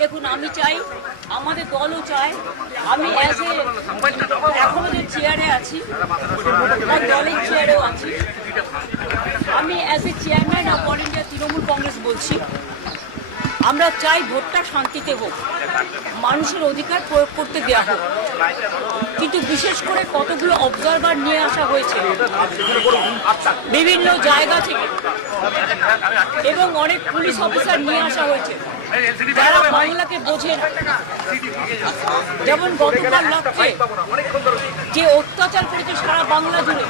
দেখুন, আমি চাই, আমাদের দলও চায়, আমি এখনো যে চেয়ারে আছি, আমার দলের চেয়ারেও আছি, আমি as a chairman of all India Trinamool Congress বলছি, আমরা চাই ভোটটা শান্তিতে হোক, মানুষের অধিকার প্রয়োগ করতে দেওয়া হোক। কিন্তু বিশেষ করে কতগুলো অবজারভার নিয়ে আসা হয়েছে বিভিন্ন জায়গা থেকে, এবং অনেক পুলিশ অফিসার নিয়ে আসা হয়েছে যারা বাংলাকে বোঝে না। যেমন গতকাল রাত্রে যে অত্যাচার করেছে সারা বাংলা জুড়ে,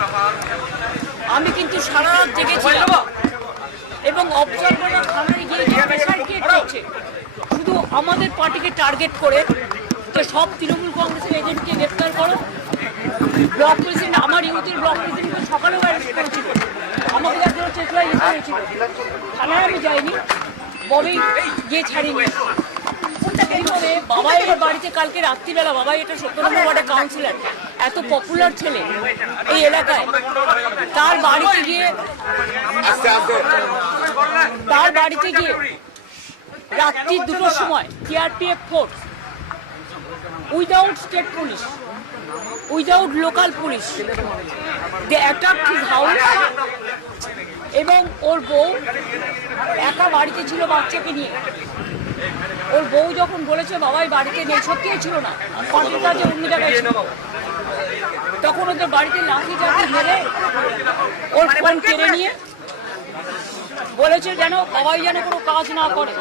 আমি কিন্তু সারা রাত জেগেছিলাম, এবং অবজারভাররা থানায় গিয়ে প্রেশার ক্রিয়েট করছে শুধু আমাদের পার্টিকে টার্গেট করে, যে সব তৃণমূল কংগ্রেসের এজেন্টকে গ্রেপ্তার করো। ব্লক প্রেসিডেন্ট, আমার ইউথের ব্লক প্রেসিডেন্টকে সকালেও অ্যারেস্ট করেছিল, আমাকে একজন চেষ্টায় লিখতে হয়েছিল, থানায় আমি যাইনি, ববেই গিয়ে ছাড়িনি। এইভাবে বাবাই এর বাড়িতে কালকে রাত্রিবেলা, বাবাই এটা 17 নম্বর ওয়ার্ডের কাউন্সিলর, এত পপুলার ছেলে এই এলাকায়, তার বাড়িতে গিয়ে রাত্রি 2টোর সময় CRPF force, without state police, without local police, they attack his house. এবং ওর বউ একা বাড়িতে ছিল বাচ্চাকে নিয়ে। ওর বউ যখন বলেছে বাবাই বাড়িতে নেই, সত্যিই ছিল না, পার্টির কাজে অন্য জায়গায় ছিল, তখন ওদের বাড়িতে লাঠি চাঠি মেরে ওর ফোন কেড়ে নিয়ে বলেছে যেন বাবাই যেন কোনো কাজ না করে।